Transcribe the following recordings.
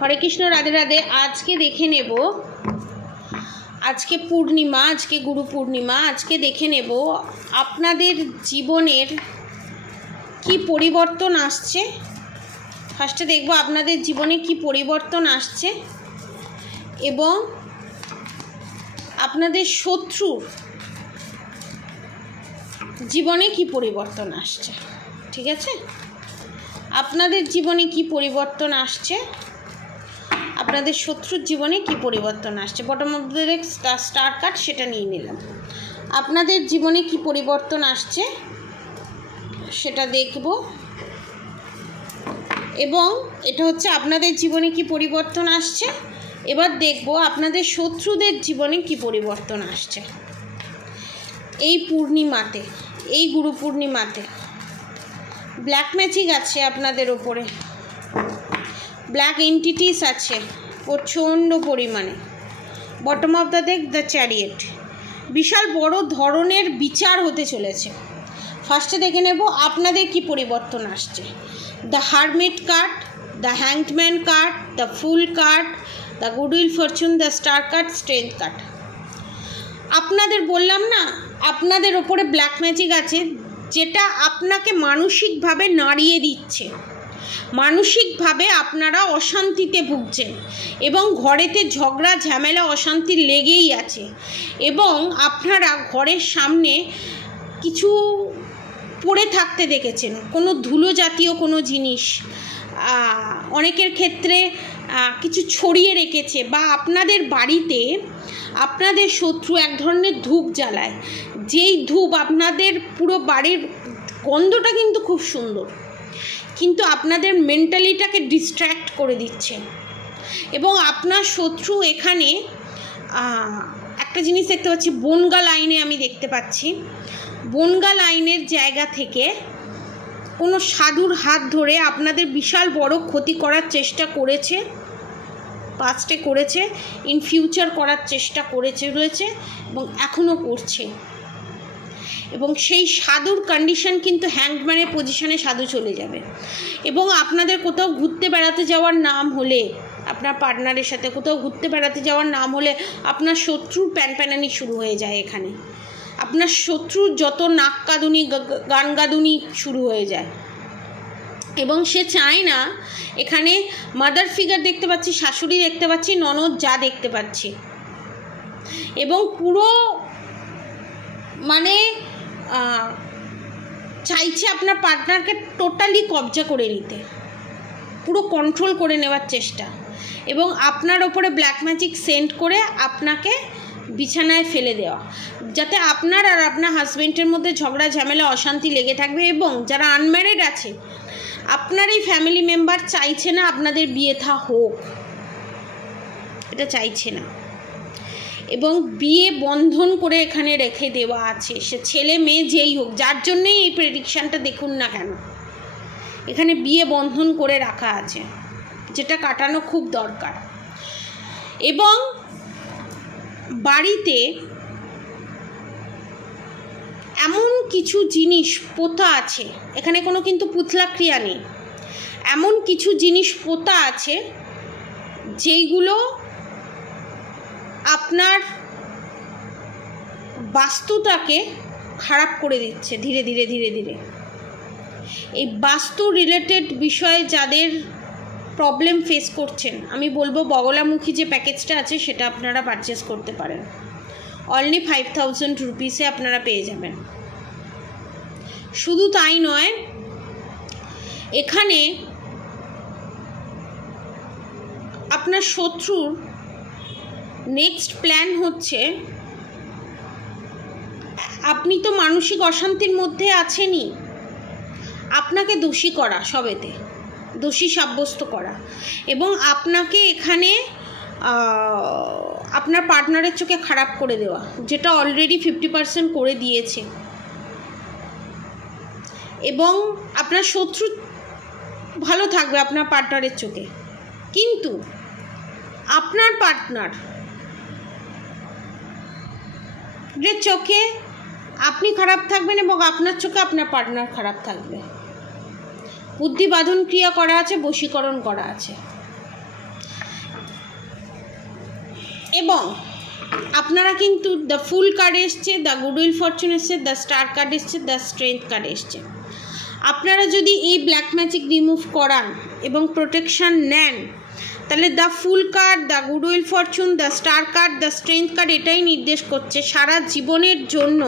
হরে কৃষ্ণ, রাধে রাধে। আজকে দেখে নেব, আজকে পূর্ণিমা, আজকে গুরু পূর্ণিমা। আজকে দেখে নেব আপনাদের জীবনের কি পরিবর্তন আসছে। ফার্স্টে দেখব আপনাদের জীবনে কি পরিবর্তন আসছে এবং আপনাদের শত্রুর জীবনে কি পরিবর্তন আসছে। ঠিক আছে, আপনাদের জীবনে কি পরিবর্তন আসছে, আপনাদের শত্রুর জীবনে কি পরিবর্তন আসছে। Bottom of the day star card সেটা নিয়ে নিলাম। আপনাদের জীবনে কি পরিবর্তন আসছে সেটা দেখব, এবং এটা হচ্ছে আপনাদের জীবনে কি পরিবর্তন আসছে। এবার দেখব আপনাদের শত্রুদের জীবনে কি পরিবর্তন আসছে এই পূর্ণিমাতে, এই গুরু পূর্ণিমাতে। ব্ল্যাক ম্যাজিক আছে আপনাদের ওপরে, ব্ল্যাক এন্টিটিস আছে প্রচণ্ড পরিমাণে। Bottom of the deck the chariot. বিশাল বড় ধরনের বিচার হতে চলেছে। ফার্স্টে দেখে নেব আপনাদের কি পরিবর্তন আসছে। The hermit card, the hangman card, the fool card, the goodwill Fortune, the star card, strength card. আপনাদের বললাম না, আপনাদের ওপরে ব্ল্যাক ম্যাজিক আছে, যেটা আপনাকে মানসিকভাবে নাড়িয়ে দিচ্ছে। মানসিকভাবে আপনারা অশান্তিতে ভুগছেন এবং ঘরেতে ঝগড়া ঝামেলা অশান্তি লেগেই আছে, এবং আপনারা ঘরের সামনে কিছু পড়ে থাকতে দেখেছেন, কোনো ধুলো জাতীয় কোনো জিনিস অনেকের ক্ষেত্রে কিছু ছড়িয়ে রেখেছে, বা আপনাদের বাড়িতে আপনাদের শত্রু এক ধরনের ধূপ জ্বালায়, যেই ধূপ আপনাদের পুরো বাড়ির গন্ধটা কিন্তু খুব সুন্দর, কিন্তু আপনাদের মেন্টালিটাকে ডিস্ট্র্যাক্ট করে দিচ্ছে। এবং আপনার শত্রু এখানে একটা জিনিস দেখতে পাচ্ছি, বনগা লাইনে আমি দেখতে পাচ্ছি, বনগা লাইনের জায়গা থেকে কোনো সাধুর হাত ধরে আপনাদের বিশাল বড় ক্ষতি করার চেষ্টা করেছে, পাস্টে করেছে, ইন ফিউচার করার চেষ্টা করেছে রয়েছে, এবং এখনও করছে। এবং সেই সাধুর কন্ডিশন কিন্তু হ্যাংডম্যানের পজিশনে সাধু চলে যাবে। এবং আপনাদের কোথাও ঘুরতে বেড়াতে যাওয়ার নাম হলে, আপনার পার্টনারের সাথে কোথাও ঘুরতে বেড়াতে যাওয়ার নাম হলে আপনার শত্রুর প্যানপ্যানানি শুরু হয়ে যায়। এখানে আপনার শত্রুর যত নাক কাঁদুনি গান গাঁদুনি শুরু হয়ে যায়, এবং সে চায় না। এখানে মাদার ফিগার দেখতে পাচ্ছি, শাশুড়ি দেখতে পাচ্ছি, ননদ যা দেখতে পাচ্ছি, এবং পুরো মানে চাইছে আপনার পার্টনারকে টোটালি কবজা করে নিতে, পুরো কন্ট্রোল করে নেওয়ার চেষ্টা, এবং আপনার ওপরে ব্ল্যাক ম্যাজিক সেন্ড করে আপনাকে বিছানায় ফেলে দেওয়া, যাতে আপনার আর আপনার হাজব্যান্ডের মধ্যে ঝগড়া ঝামেলা অশান্তি লেগে থাকবে। এবং যারা আনম্যারিড আছে, আপনার এই ফ্যামিলি মেম্বার চাইছে না আপনাদের বিয়ে থা হোক, এটা চাইছে না, এবং বিয়ে বন্ধন করে এখানে রেখে দেওয়া আছে। সে ছেলে মেয়ে যেই হোক, যার জন্যেই এই প্রেডিকশানটা দেখুন না কেন, এখানে বিয়ে বন্ধন করে রাখা আছে, যেটা কাটানো খুব দরকার। এবং বাড়িতে এমন কিছু জিনিস পোতা আছে, এখানে কোনো কিন্তু পুতলা ক্রিয়া নেই, এমন কিছু জিনিস পোতা আছে যেইগুলো আপনার বাস্তুটাকে খারাপ করে দিচ্ছে ধীরে ধীরে ধীরে ধীরে। এই বাস্তু রিলেটেড বিষয়ে যাদের প্রবলেম ফেস করছেন, আমি বলবো বগলামুখী যে প্যাকেজটা আছে সেটা আপনারা পারচেস করতে পারেন। অনলি 5000 রুপিসে আপনারা পেয়ে যাবেন। শুধু তাই নয়, এখানে আপনার শত্রুর নেক্সট প্ল্যান হচ্ছে, আপনি তো মানসিক অশান্তির মধ্যে আছেনই, আপনাকে দোষী করা, সবেতে দোষী সাব্যস্ত করা, এবং আপনাকে এখানে আপনার পার্টনারের চোখে খারাপ করে দেওয়া, যেটা অলরেডি 50% করে দিয়েছে। এবং আপনার শত্রু ভালো থাকবে আপনার পার্টনারের চোখে, কিন্তু আপনার পার্টনার এর চোখে আপনি খারাপ থাকবেন, এবং আপনার চোখে আপনার পার্টনার খারাপ থাকবে। বুদ্ধি বাঁধন ক্রিয়া করা আছে, বশীকরণ করা আছে। এবং আপনারা কিন্তু দ্য ফুল কার্ড এসছে, দ্য গুডউইল ফরচুন এসছে, দ্য স্টার কার্ড এসছে, দ্য স্ট্রেংথ কার্ড এসছে। আপনারা যদি এই ব্ল্যাক ম্যাজিক রিমুভ করান এবং প্রোটেকশান নেন, তাহলে the fool card, the goodwill Fortune, the star card, the strength card এটাই নির্দেশ করছে সারা জীবনের জন্য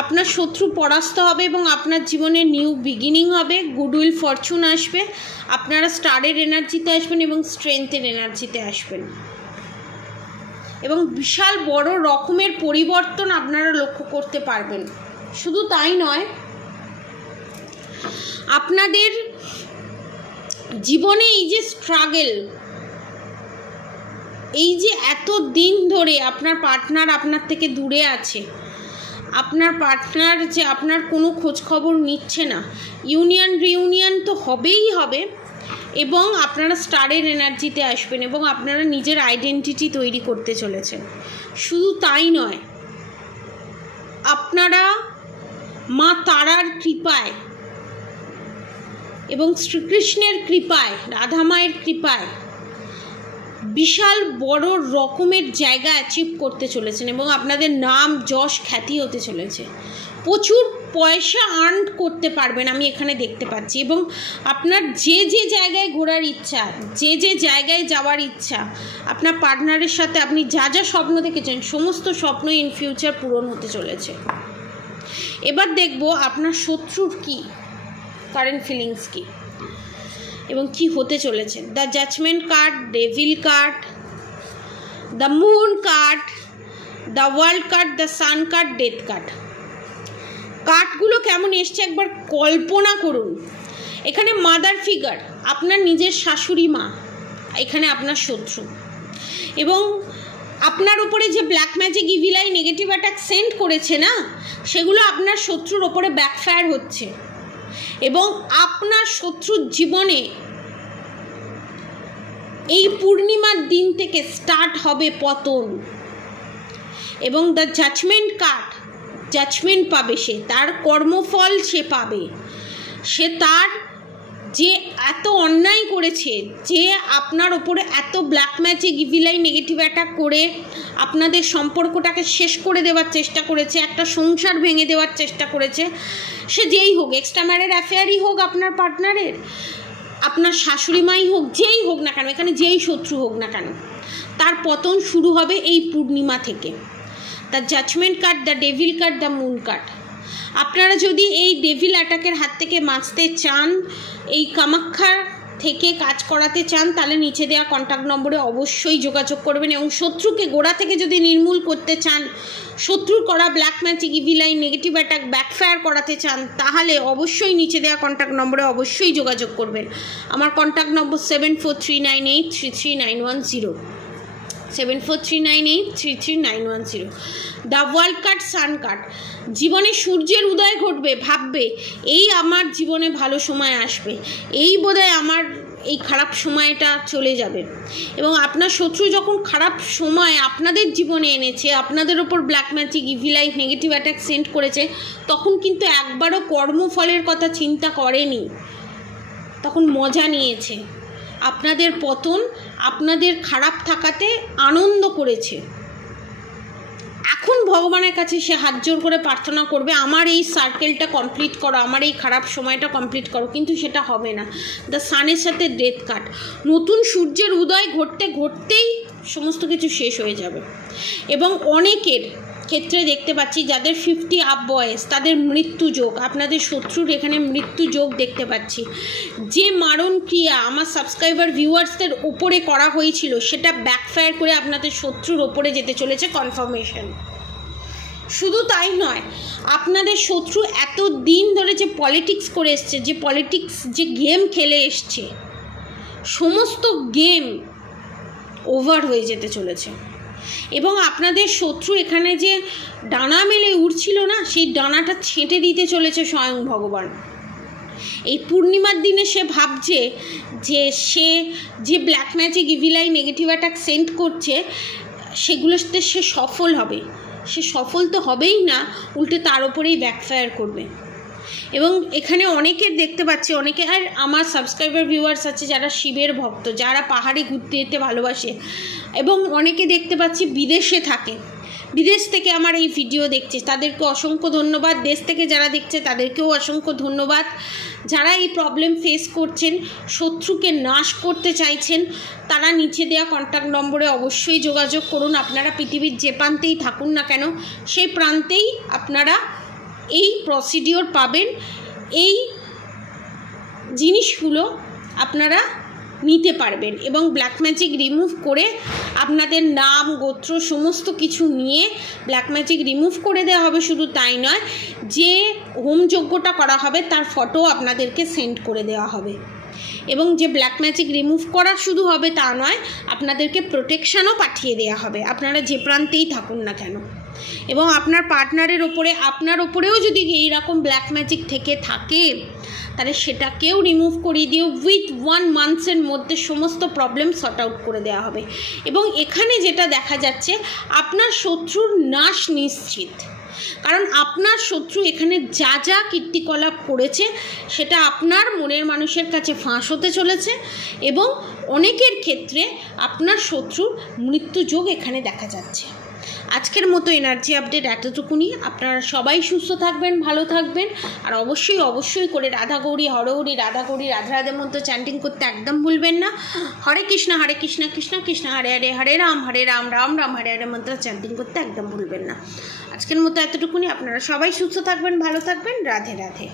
আপনার শত্রু পরাস্ত হবে এবং আপনার জীবনে নিউ বিগিনিং হবে। গুডউইল ফরচুন আসবে, আপনারা স্টারের এনার্জিতে আসবেন এবং স্ট্রেংথের এনার্জিতে আসবেন এবং বিশাল বড় রকমের পরিবর্তন আপনারা লক্ষ্য করতে পারবেন। শুধু তাই নয়, আপনাদের জীবনে এই যে স্ট্রাগল, এই যে এত দিন ধরে আপনার পার্টনার আপনার থেকে দূরে আছে, আপনার পার্টনার যে আপনার কোনো খোঁজ খবর নিচ্ছে না, ইউনিয়ন রিউনিয়ন তো হবেই হবে এবং আপনারা স্টারের এনার্জিতে আসবেন এবং আপনারা নিজের আইডেন্টিটি তৈরি করতে চলেছেন। শুধু তাই নয়, আপনারা মা তারার কৃপায় এবং শ্রীকৃষ্ণের কৃপায়, রাধা মায়ের কৃপায় বিশাল বড় রকমের জায়গা অ্যাচিভ করতে চলেছেন এবং আপনাদের নাম যশ খ্যাতি হতে চলেছে। প্রচুর পয়সা আর্ন করতে পারবেন আমি এখানে দেখতে পাচ্ছি এবং আপনার যে যে জায়গায় ঘোরার ইচ্ছা, যে যে জায়গায় যাওয়ার ইচ্ছা, আপনার পার্টনারের সাথে আপনি যা যা স্বপ্ন দেখেছেন সমস্ত স্বপ্ন ইন ফিউচার পূরণ হতে চলেছে। এবার দেখব আপনার শত্রুর কি কারেন্ট ফিলিংস কি এবং কি হতে চলেছে। The judgement card, devil card, the moon card, the world card, the sun card, death card. কার্ডগুলো কেমন এসছে একবার কল্পনা করুন। এখানে মাদার ফিগার, আপনার নিজের শাশুড়ি মা এখানে আপনার শত্রু এবং আপনার উপরে যে black magic evil I negative attack send করেছে না, সেগুলো আপনার শত্রুর ওপরে ব্যাকফায়ার হচ্ছে এবং আপনার শত্রুর জীবনে এই পূর্ণিমার দিন থেকে স্টার্ট হবে পতন এবং দ্য জাজমেন্ট কার্ড, জাজমেন্ট পাবে সে, তার কর্মফল সে পাবে। সে তার যে এত অন্যায় করেছে, যে আপনার ওপরে এত black magic evil I negative attack করে আপনাদের সম্পর্কটাকে শেষ করে দেওয়ার চেষ্টা করেছে, একটা সংসার ভেঙে দেওয়ার চেষ্টা করেছে, সে যেই হোক, এক্সট্রা ম্যারেড অ্যাফেয়ারই হোক আপনার পার্টনারের, আপনার শাশুড়ি মাই হোক, যেই হোক না কেন, এখানে যেই শত্রু হোক না কেন, তার পতন শুরু হবে এই পূর্ণিমা থেকে। The judgement card, the devil card, the moon card. আপনারা যদি এই ডেভিল অ্যাটাকের হাত থেকে বাঁচতে চান, এই কামাখ্যা থেকে কাজ করাতে চান, তাহলে নিচে দেওয়া কন্ট্যাক্ট নম্বরে অবশ্যই যোগাযোগ করবেন এবং শত্রুকে গোড়া থেকে যদি নির্মূল করতে চান, শত্রুর করা black magic evil I negative attack backfire করাতে চান, তাহলে অবশ্যই নিচে দেওয়া কন্ট্যাক্ট নম্বরে অবশ্যই যোগাযোগ করবেন। আমার contact number 7439833910, 7439833910। The world card, sun card. জীবনে সূর্যের উদয় ঘটবে, ভাববে এই আমার জীবনে ভালো সময় আসবে, এই বোধহয় আমার এই খারাপ সময়টা চলে যাবে এবং আপনার শত্রু যখন খারাপ সময় আপনাদের জীবনে এনেছে, আপনাদের ওপর black magic evil I negative attack send করেছে, তখন কিন্তু একবারও কর্মফলের কথা চিন্তা করেনি, তখন মজা নিয়েছে। আপনাদের পতন, আপনাদের খারাপ থাকাতে আনন্দ করেছে। এখন ভগবানের কাছে সে হাত জোর করে প্রার্থনা করবে, আমার এই সার্কেলটা কমপ্লিট করো, আমার এই খারাপ সময়টা কমপ্লিট করো, কিন্তু সেটা হবে না। দ্য সানের সাথে ডেথ কার্ড। নতুন সূর্যের উদয় ঘটতে ঘটতেই সমস্ত কিছু শেষ হয়ে যাবে এবং অনেকের ক্ষেত্রে দেখতে পাচ্ছি যাদের 50 আপ বয়স, তাদের মৃত্যু যোগ, আপনাদের শত্রুর এখানে মৃত্যু যোগ দেখতে পাচ্ছি। যে মারণ ক্রিয়া আমার সাবস্ক্রাইবার ভিউয়ার্সদের ওপরে করা হয়েছিল, সেটা ব্যাকফায়ার করে আপনাদের শত্রুর ওপরে যেতে চলেছে কনফার্মেশন। শুধু তাই নয়, আপনাদের শত্রু এত দিন ধরে যে পলিটিক্স করে এসছে, যে পলিটিক্স, যে গেম খেলে এসছে, সমস্ত গেম ওভার হয়ে যেতে চলেছে এবং আপনাদের শত্রু এখানে যে ডানা মেলে উঠছিল না, সেই ডানাটা ছেঁটে দিতে চলেছে স্বয়ং ভগবান। এই পূর্ণিমার দিনে সে ভাবছে যে সে যে black magic evil I negative attack send করছে, সেগুলোতে সে সফল হবে। সে সফল তো হবেই না, উল্টে তার ওপরেই ব্যাকফায়ার করবে এবং এখানে অনেকের দেখতে পাচ্ছি, অনেকে আর আমার সাবস্ক্রাইবার ভিউয়ার্স আছে যারা শিবের ভক্ত, যারা পাহাড়ে ঘুরতে যেতে ভালোবাসে, এবং অনেকে দেখতে পাচ্ছি বিদেশে থাকে, বিদেশ থেকে আমার এই ভিডিও দেখছে, তাদেরকে অসংখ্য ধন্যবাদ। দেশ থেকে যারা দেখছে তাদেরকেও অসংখ্য ধন্যবাদ। যারা এই প্রবলেম ফেস করছেন, শত্রুকে নাশ করতে চাইছেন, তারা নিচে দেওয়া কন্ট্যাক্ট নম্বরে অবশ্যই যোগাযোগ করুন। আপনারা পৃথিবীর যে প্রান্তেই থাকুন না কেন, সেই প্রান্তেই আপনারা এই প্রসিডিওর পাবেন। এই জিনিসগুলো আপনারা নিতে পারবেন এবং ব্ল্যাক ম্যাজিক রিমুভ করে আপনাদের নাম, গোত্র সমস্ত কিছু নিয়ে ব্ল্যাক ম্যাজিক রিমুভ করে দেওয়া হবে। শুধু তাই নয়, যে হোমযজ্ঞটা করা হবে তার ফটো আপনাদেরকে সেন্ড করে দেওয়া হবে। এবং যে ব্ল্যাক ম্যাজিক রিমুভ করা শুধু হবে তা নয়, আপনাদেরকে প্রোটেকশানও পাঠিয়ে দেওয়া হবে, আপনারা যে প্রান্তেই থাকুন না কেন। এবং আপনার পার্টনারের ওপরে, আপনার ওপরেও যদি এইরকম ব্ল্যাক ম্যাজিক থেকে থাকে, তাহলে সেটাকেও রিমুভ করিয়ে দিয়ে উইথ 1 মান্থসের মধ্যে সমস্ত প্রবলেম সর্ট আউট করে দেওয়া হবে। এবং এখানে যেটা দেখা যাচ্ছে, আপনার শত্রুর নাশ নিশ্চিত, কারণ আপনার শত্রু এখানে যা যা কীর্তিকলাপ করেছে সেটা আপনার মনের মানুষের কাছে ফাঁস হতে চলেছে। এবং অনেকের ক্ষেত্রে আপনার শত্রুর মৃত্যুযোগ এখানে দেখা যাচ্ছে। আজকের মতো এনার্জি আপডেট এতটুকুনি। আপনারা সবাই সুস্থ থাকবেন, ভালো থাকবেন, আর অবশ্যই অবশ্যই করে রাধা গৌরী হরহরি, রাধা গৌরী রাধা রাধে মন্ত্র চ্যান্টিং করতে একদম ভুলবেন না। হরে কৃষ্ণ কৃষ্ণ কৃষ্ণ হরে হরে, হরে রাম রাম রাম হরে হরে মন্ত্র চ্যান্টিং করতে একদম ভুলবেন না। আজকের মতো এতটুকুনি। আপনারা সবাই সুস্থ থাকবেন, ভালো থাকবেন। রাধে রাধে।